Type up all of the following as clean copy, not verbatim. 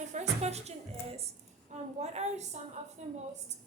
My first question is, what are some of the most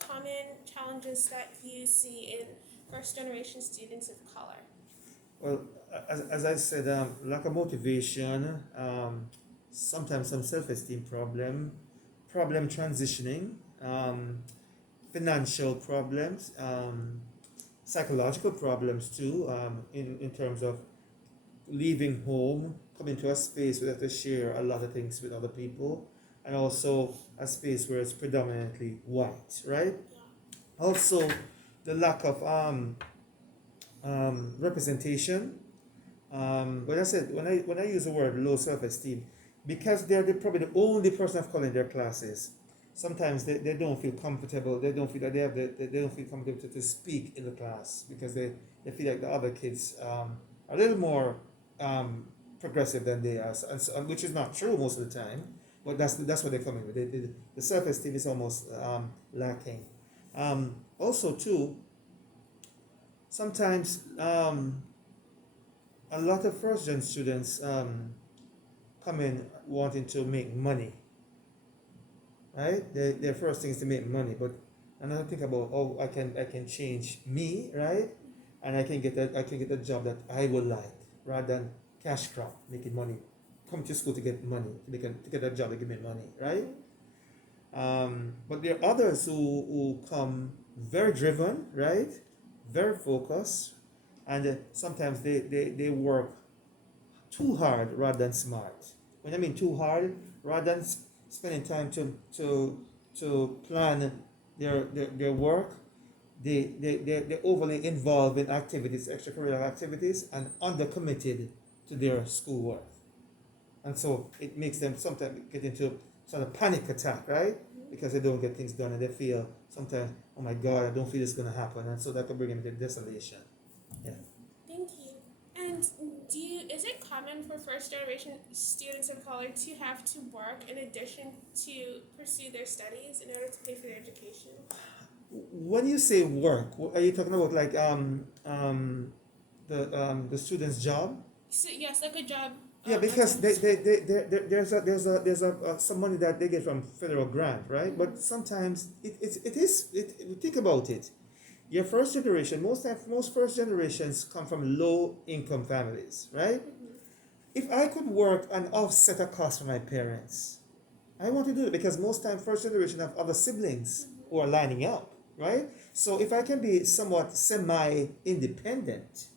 common challenges that you see in first generation students of color? Well, as I said, lack of motivation, sometimes some self-esteem problem transitioning, financial problems, psychological problems too, in terms of leaving home, coming to a space where they have to share a lot of things with other people, and also a space where it's predominantly white, right? Also, the lack of representation. When I use the word low self-esteem, because they're probably the only person of color in their classes, sometimes they don't feel comfortable. They don't feel that they don't feel comfortable to speak in the class because they feel like the other kids are a little more progressive than they are, which is not true most of the time. But that's what they're coming with. The self-esteem is almost lacking. Also, too, sometimes a lot of first gen students come in wanting to make money, right? Their first thing is to make money, but another think about, oh, I can change me, right? And I can get a job that I would like rather than cash crop making money. Come to school to get money, to get a job that give me money, right? But there are others who come very driven, right? Very focused, and sometimes they work too hard rather than smart. When I mean too hard, rather than spending time to plan their work, they're overly involved in activities, extracurricular activities, and undercommitted to their schoolwork. And so it makes them sometimes get into sort of panic attack, right? Because they don't get things done and they feel sometimes, oh my God, I don't feel it's going to happen. And so that could bring them into desolation. Yeah. Thank you. And is it common for first generation students of color to have to work in addition to pursue their studies in order to pay for their education? When you say work, are you talking about like the student's job? So yes, like a job. Yeah, because there's some money that they get from federal grant, right? But sometimes think about it. Your first generation, most first generations come from low income families, right? If I could work and offset a cost for my parents, I want to do it because most time first generation have other siblings who are lining up, right? So if I can be somewhat semi independent,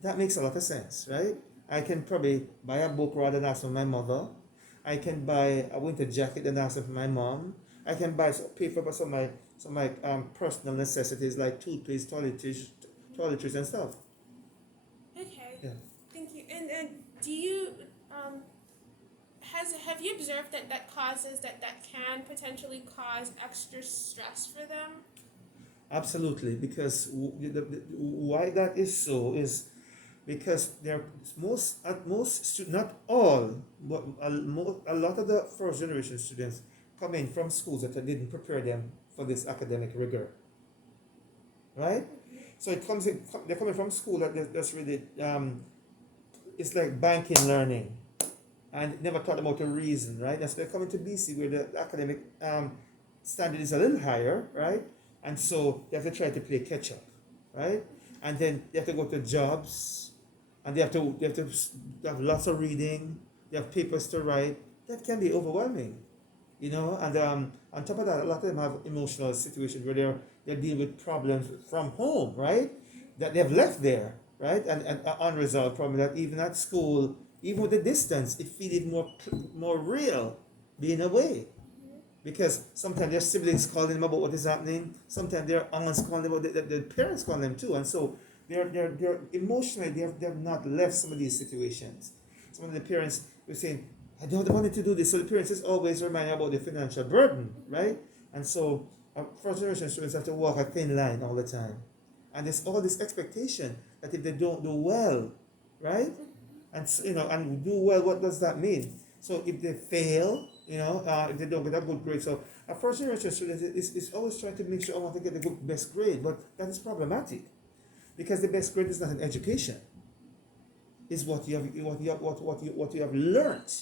that makes a lot of sense, right? I can probably buy a book rather than ask for my mother. I can buy a winter jacket and ask for my mom. I can pay for some of my personal necessities like toothpaste, toiletries and stuff. Okay. Yeah. Thank you. And do you have you observed that can potentially cause extra stress for them? Absolutely, because why that is so is because they're not all, but a lot of the first generation students come in from schools that didn't prepare them for this academic rigor, right? So they're coming from school that's really it's like banking learning, and never thought about the reason, right? That's they're coming to BC where the academic standard is a little higher, right? And so they have to try to play catch up, right? And then they have to go to jobs, and they have to have lots of reading. They have papers to write. That can be overwhelming, And on top of that, a lot of them have emotional situations where they're dealing with problems from home, right? That they've left there, right? And unresolved problem that even at school, even with the distance, it feels more real being away. Because sometimes their siblings call them about what is happening. Sometimes their aunts call them about the parents call them too. And so they're emotionally they've not left some of these situations. Some of the parents were saying, I don't have the money to do this. So the parents is always reminding about the financial burden, right? And so first generation students have to walk a thin line all the time. And there's all this expectation that if they don't do well, right? And do well, what does that mean? So if they fail, if they don't get a good grade, so a first generation student is always trying to make sure I want to get the best grade, but that is problematic because the best grade is not an education. It's what you have learned,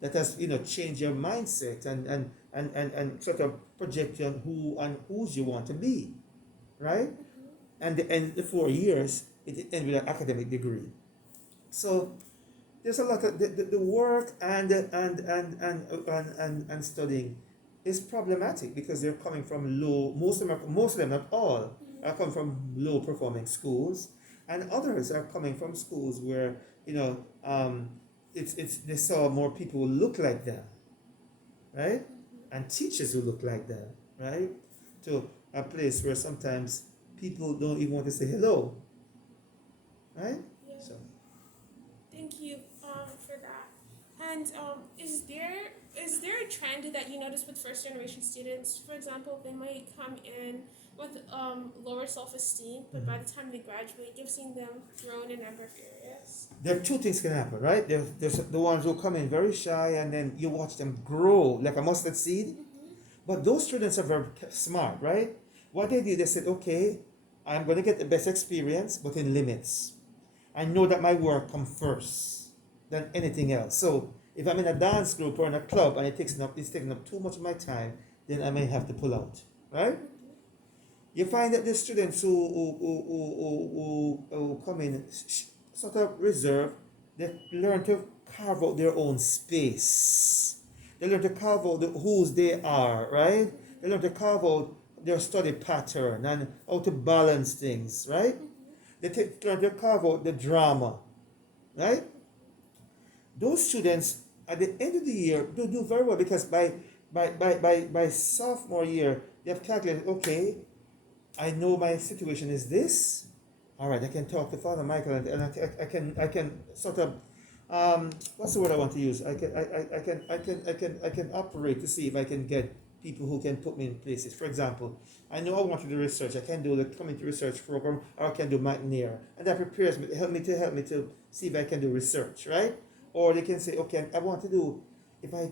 that has changed your mindset and sort of project on who and whose you want to be, right? And the 4 years it ends with an academic degree. So there's a lot of the work and studying is problematic because they're coming from low. Most of them, not all, are coming from low performing schools, and others are coming from schools where it's they saw more people who look like them, right, and teachers who look like them, right, to a place where sometimes people don't even want to say hello, right? Yeah. So Thank you for that. And is there a trend that you notice with first generation students? For example, they might come in with lower self esteem, but by the time they graduate, you've seen them grow in a number of areas. there are two things can happen, right? There's the ones who come in very shy and then you watch them grow like a mustard seed. But those students are very smart, right? What they did, they said, okay, I'm going to get the best experience, but in limits. I know that my work comes first than anything else. So if I'm in a dance group or in a club and it's taking up too much of my time, then I may have to pull out, right? You find that the students who come in sort of reserved, they learn to carve out their own space. They learn to carve out whose they are, right? They learn to carve out their study pattern and how to balance things, right? They learn to carve out the drama, right? Those students at the end of the year do very well because by sophomore year they have calculated, okay, I know my situation is this. All right, I can talk to Father Michael and I can sort of what's the word I want to use? I can operate to see if I can get people who can put me in places. For example, I know I want to do research. I can do the community research program, or I can do Mountaineer, and that prepares me, help me to see if I can do research, right? Or they can say, okay, I want to do if I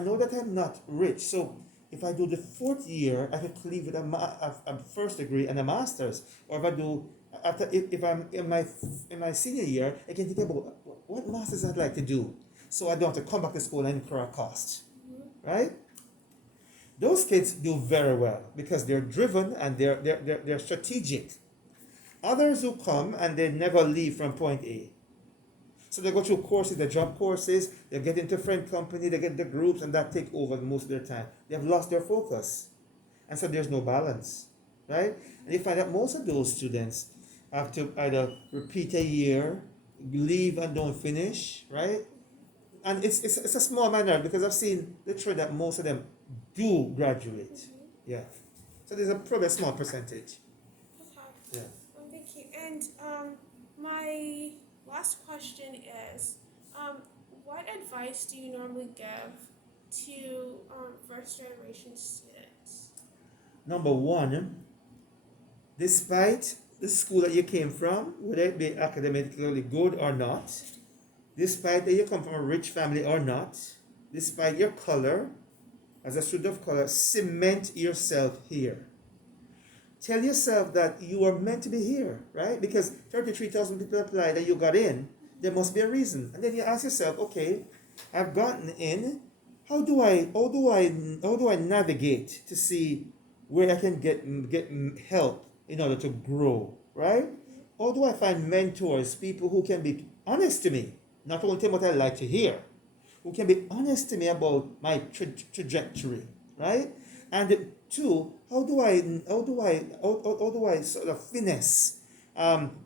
know that I'm not rich, so if I do the 4th year, I could leave with a first degree and a master's, or if I do after if I'm in my senior year, I can think about what masters I'd like to do, so I don't have to come back to school and incur a cost, right? Those kids do very well because they're driven and they're strategic. Others who come and they never leave from point A. So they go through courses, the job courses, they get into friend company, they get the groups, and that take over most of their time. They have lost their focus. And so there's no balance, right? And you find that most of those students have to either repeat a year, leave and don't finish, right? And it's a small minority because I've seen literally that most of them do graduate. Yeah. So there's probably a small percentage. Okay. Yeah. Thank you. And my last question is, what advice do you normally give to first generation students? Number one, despite the school that you came from, whether it be academically good or not, despite that you come from a rich family or not, despite your color, as a student of color, cement yourself here. Tell yourself that you are meant to be here, right? Because 33,000 people applied and you got in, there must be a reason. And then you ask yourself, okay, I've gotten in, how do I navigate to see where I can get help in order to grow, right? How do I find mentors, people who can be honest to me, not only tell me what I like to hear, who can be honest to me about my trajectory, right? And two, how do I sort of finesse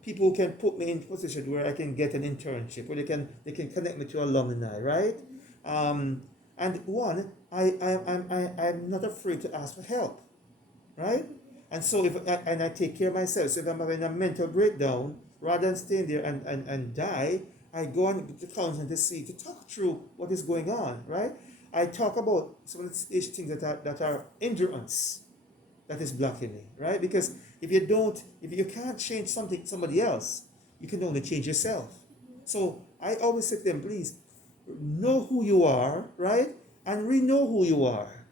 people who can put me in a position where I can get an internship, where they can connect me to alumni, right? And one, I'm not afraid to ask for help, right? And so I take care of myself. So if I'm having a mental breakdown, rather than staying there and die, I go on to counseling to talk through what is going on, right? I talk about some of these things that are endurance that is blocking me, right? Because if you can't change somebody else, you can only change yourself. So I always say to them, please know who you are, right? And re-know who you are,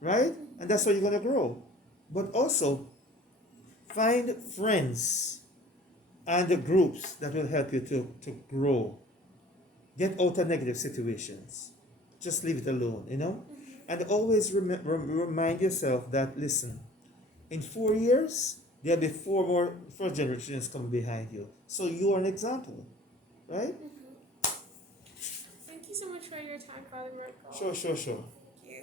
right? And that's how you're gonna grow. But also find friends and the groups that will help you to grow. Get out of negative situations. just leave it alone, you know? And always remind yourself that, listen, in 4 years, there'll be four more first generations coming behind you. So you are an example, right? Thank you so much for your time, Father Marco. Sure. Thank you.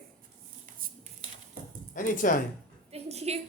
Anytime. Thank you.